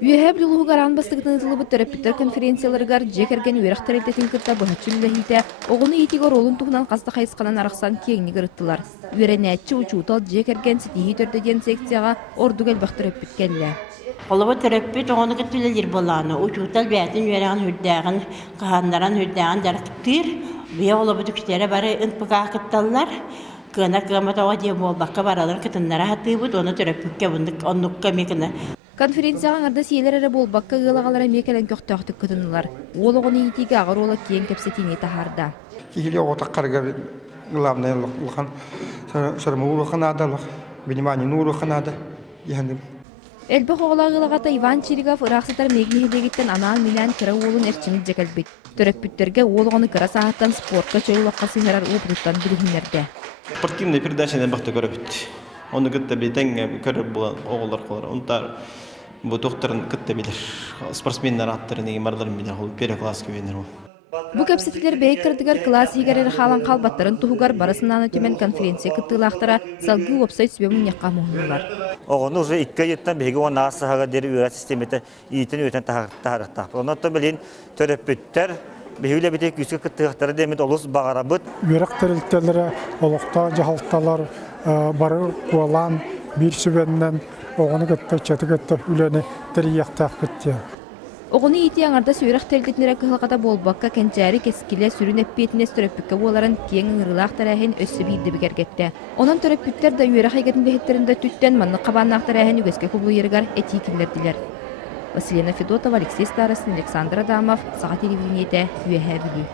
Үйәһәп Люлуғаран бастығытын ытылыбы терапевтер конференцияларығар жекерген үйрақтар ететін кірта бұхатшылы хейті оғыны етігер олын туғынан қасты қайысқанан арақсан кеңні кіріттілар. Үйрәнәтчі учутал жекерген сетихи төрдеген секцияға ордугел бақтырып біткелі. Олығы терапевт оғыны күттілер боланы. Учутал бәтін үйрәған хүрдәғін, қағандаран хүрдәғін жарықтыр. Бе олығы түкістері бары ұнтпыға қытталар. Кына кымат оға дем болбаққа баралар кытынлара хаты бұд, оны терапевтке бұндық онныққа мекіні. Конференцияға аңырда сейлері болбаққа ғылағалары мекелен көқтіғті күтінілер. Олығыны етеге ағыр олы кейін кәпсетіне тахарда. Кейлі оғытақ қарға ғылабына ұлған, сұрымы ұлған адалық, внимание ұлған ады. Әлбі қоғыла ғылағата Иван Чиригов ұрақсытар мегнехедегеттен анан милан кірі олын әрчіміз жекелбет. Төрөппүттерге олығыны кіра сағаттан спортқа чөйліққа сыйырар опыттан білігінлерді. Спортивный передачадан бақты көріпті. Оны күтті бейтенге көріп болан оғылар қолар. Онтар бұл тоқтарын күтті білір. Спортсменлер аттары неге марларын білір. Ол пері класс көвенер ол. Бұл көпсетілер бәйік кірдігер класс егерері қалан қалбаттарын тұғығар барысынан өтемен конференция күттілақтыра салғы опсайт сөбемін яққа мұғылылар. Оғыны уже икке еттен бейгі оған нағысыға дері үйрат системеті иетін өтен тағырықтақ. Онатта білін төрөппүттер бейгілі бітек күскі күттіғақтары демет олыс бағара бұд. Үйрек тәрілтелері олықта жағалталар бары қуалан бір сөбеннен оғыны күтті, четі күтті үлені дәрі яқтақ күтті. Оғыны еті аңарда сөйрек тәрілтетінері қылғата болбаққа кәнчәрі кескілі сүрін әппетінес төрөппікке боларын кейін ыңырылақтар әхін өссі бейді бігергетті. Онан төрөппіктер да үйрек айгетін бәхеттерінде түттен манны қабаннақтар әхін үгеске көбілі ергар әтейкілерділер. Василина Федотова, Алексей Старостин, Александр Адамов, Саға телевидениеті, Үйәһә бүгін.